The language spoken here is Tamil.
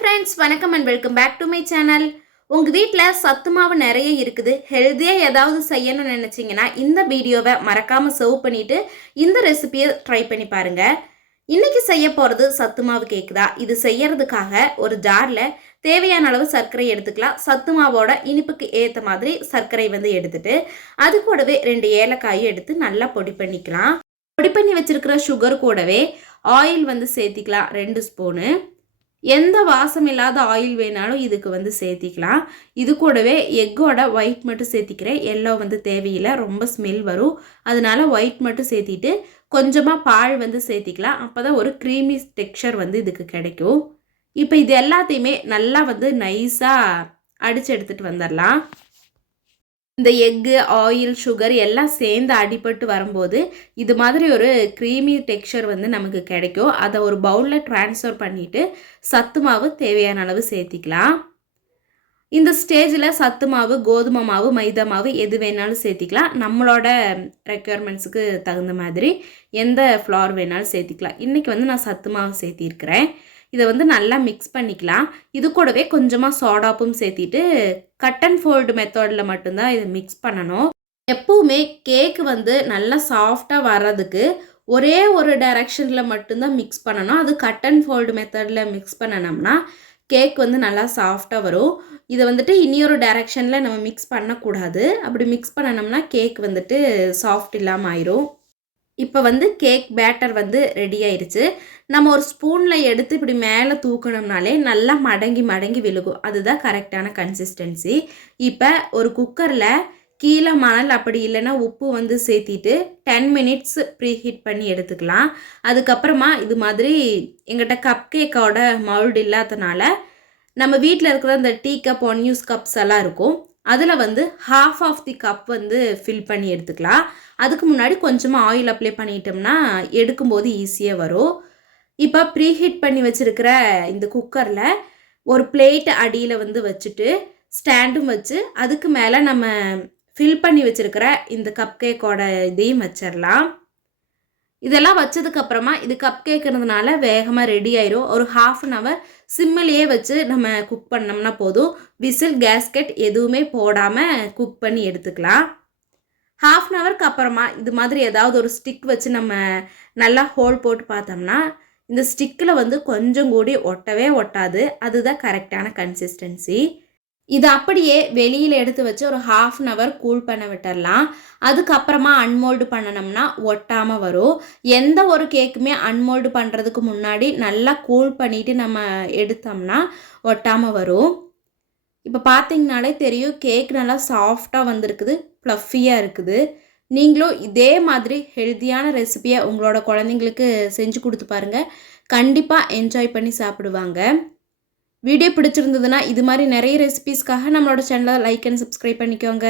friends, வணக்கம் and welcome back to my channel. உங்க வீட்ல சத்து மாவு நிறைய இருக்குது. ஹெல்தியா ஏதாவது செய்யணும்னு நினைச்சீங்கன்னா இந்த வீடியோவை மறக்காம சேவ் பண்ணிட்டு இந்த ரெசிபியை ட்ரை பண்ணி பாருங்க. இன்னைக்கு செய்ய போறது சத்து மாவு கேக் தான். இது செய்யறதுக்காக ஒரு ஜார்ல தேவையான அளவு சர்க்கரை எடுத்துக்கலாம். சத்து மாவோட இனிப்புக்கு ஏத்த மாதிரி சர்க்கரை எடுத்துட்டு அது கூடவே 2 ஏலக்காயும் எடுத்து நல்லா பொடி பண்ணிக்கலாம். பொடி பண்ணி வச்சிருக்கிற சுகர் கூடவே ஆயில் சேர்த்திக்கலாம் 2 ஸ்பூனு. எந்த வாசம் இல்லாத ஆயில் வேணாலும் இதுக்கு சேர்த்திக்கலாம். இது கூடவே எக்கோட ஒயிட் மட்டும் சேர்த்திக்கிறேன். எல்லோ தேவையில்லை, ரொம்ப ஸ்மெல் வரும். அதனால ஒயிட் மட்டும் சேர்த்திட்டு கொஞ்சமாக பால் சேர்த்திக்கலாம். அப்போ தான் ஒரு க்ரீமி டெக்ஸ்சர் இதுக்கு கிடைக்கும். இப்போ இது எல்லாத்தையுமே நல்லா நைஸாக அடித்து எடுத்துகிட்டு வந்துடலாம். இந்த எக்கு, ஆயில், சுகர் எல்லாம் சேர்ந்து அடிபட்டு வரும்போது இது மாதிரி ஒரு க்ரீமி டெக்ஸ்சர் நமக்கு கிடைக்கும். அதை ஒரு பவுலில் ட்ரான்ஸ்ஃபர் பண்ணிவிட்டு சத்து மாவு தேவையான அளவு சேர்த்திக்கலாம். இந்த ஸ்டேஜில் சத்து மாவு, கோதுமை மாவு, மைதா மாவு எது வேணாலும் சேர்த்திக்கலாம். நம்மளோட ரெக்குயர்மெண்ட்ஸுக்கு தகுந்த மாதிரி எந்த ஃப்ளார் வேணாலும் சேர்த்திக்கலாம். இன்றைக்கி நான் சத்து மாவு சேர்த்திருக்கிறேன். இதை நல்லா மிக்ஸ் பண்ணிக்கலாம். இது கூடவே கொஞ்சமாக சோடாப்பும் சேர்த்திட்டு கட் அண்ட் ஃபோல்டு மெத்தடில் மட்டும்தான் இதை மிக்ஸ் பண்ணணும். எப்போவுமே கேக்கு நல்லா சாஃப்டாக வர்றதுக்கு ஒரே ஒரு டைரெக்ஷனில் மட்டும்தான் மிக்ஸ் பண்ணணும். அது கட் அண்ட் ஃபோல்டு மெத்தடில் மிக்ஸ் பண்ணணும்னா கேக் நல்லா சாஃப்டாக வரும். இதை இனியொரு டைரெக்ஷனில் நம்ம மிக்ஸ் பண்ணக்கூடாது. அப்படி மிக்ஸ் பண்ணணும்னா கேக் சாஃப்ட் இல்லாமல் ஆயிரும். இப்போ கேக் பேட்டர் ரெடி ஆயிடுச்சு. நம்ம ஒரு ஸ்பூனில் எடுத்து இப்படி மேலே தூக்கணும்னாலே நல்லா மடங்கி மடங்கி விழுகும். அதுதான் கரெக்டான கன்சிஸ்டன்சி. இப்போ ஒரு குக்கரில் கீழே மணல் அப்படி இல்லைன்னா உப்பு சேர்த்திட்டு 10 மினிட்ஸ் ப்ரீஹீட் பண்ணி எடுத்துக்கலாம். அதுக்கப்புறமா இது மாதிரி எங்கிட்ட கப் கேக்கோட மவுல்டு இல்லாதனால நம்ம வீட்டில் இருக்கிற அந்த டீ கப், 1 யூஸ் கப்ஸ் எல்லாம் இருக்கும். அதில் half of the cup fill பண்ணி எடுத்துக்கலாம். அதுக்கு முன்னாடி கொஞ்சமாக ஆயில் அப்ளை பண்ணிட்டோம்னா எடுக்கும்போது ஈஸியாக வரும். இப்போ ப்ரீஹீட் பண்ணி வச்சுருக்கிற இந்த குக்கரில் ஒரு பிளேட் அடியில் வச்சுட்டு ஸ்டாண்டும் வச்சு அதுக்கு மேலே நம்ம ஃபில் பண்ணி வச்சுருக்கிற இந்த கப் கேக்கோட இதையும் வச்சிடலாம். இதெல்லாம் வச்சதுக்கப்புறமா இது கப் கேக்குறதுனால வேகமாக ரெடி ஆயிரும். ஒரு 1/2 hour சிம்மிலேயே வச்சு நம்ம குக் பண்ணோம்னா போதும். விசில், கேஸ்கெட் எதுவுமே போடாமல் குக் பண்ணி எடுத்துக்கலாம். 1/2 hourக்கு அப்புறமா இது மாதிரி ஏதாவது ஒரு ஸ்டிக் வச்சு நம்ம நல்லா ஹோல் போட்டு பார்த்தோம்னா இந்த ஸ்டிக்கில் கொஞ்சம் கூடி ஒட்டவே ஒட்டாது. அதுதான் கரெக்டான கன்சிஸ்டன்சி. இது அப்படியே வெளியில் எடுத்து வச்சு ஒரு 1/2 hour கூல் பண்ண விட்டுடலாம். அதுக்கப்புறமா அன்மோல்டு பண்ணணும்னா ஒட்டாமல் வரும். எந்த ஒரு கேக்குமே அன்மோல்டு பண்ணுறதுக்கு முன்னாடி நல்லா கூல் பண்ணிவிட்டு நம்ம எடுத்தோம்னா ஒட்டாமல் வரும். இப்போ பார்த்தீங்கனாலே தெரியும் கேக் நல்லா சாஃப்டாக வந்திருக்குது, ஃப்ளஃபியாக இருக்குது. நீங்களும் இதே மாதிரி ஹெல்த்தியான ரெசிபியை உங்களோட குழந்தைங்களுக்கு செஞ்சு கொடுத்து பாருங்கள். கண்டிப்பாக என்ஜாய் பண்ணி சாப்பிடுவாங்க. வீடியோ பிடிச்சிருந்ததுன்னா இது மாதிரி நிறைய ரெசிபீஸ்க்காக நம்மளோட சேனலை லைக் அண்ட் சப்ஸ்கிரைப் பண்ணிக்கோங்க.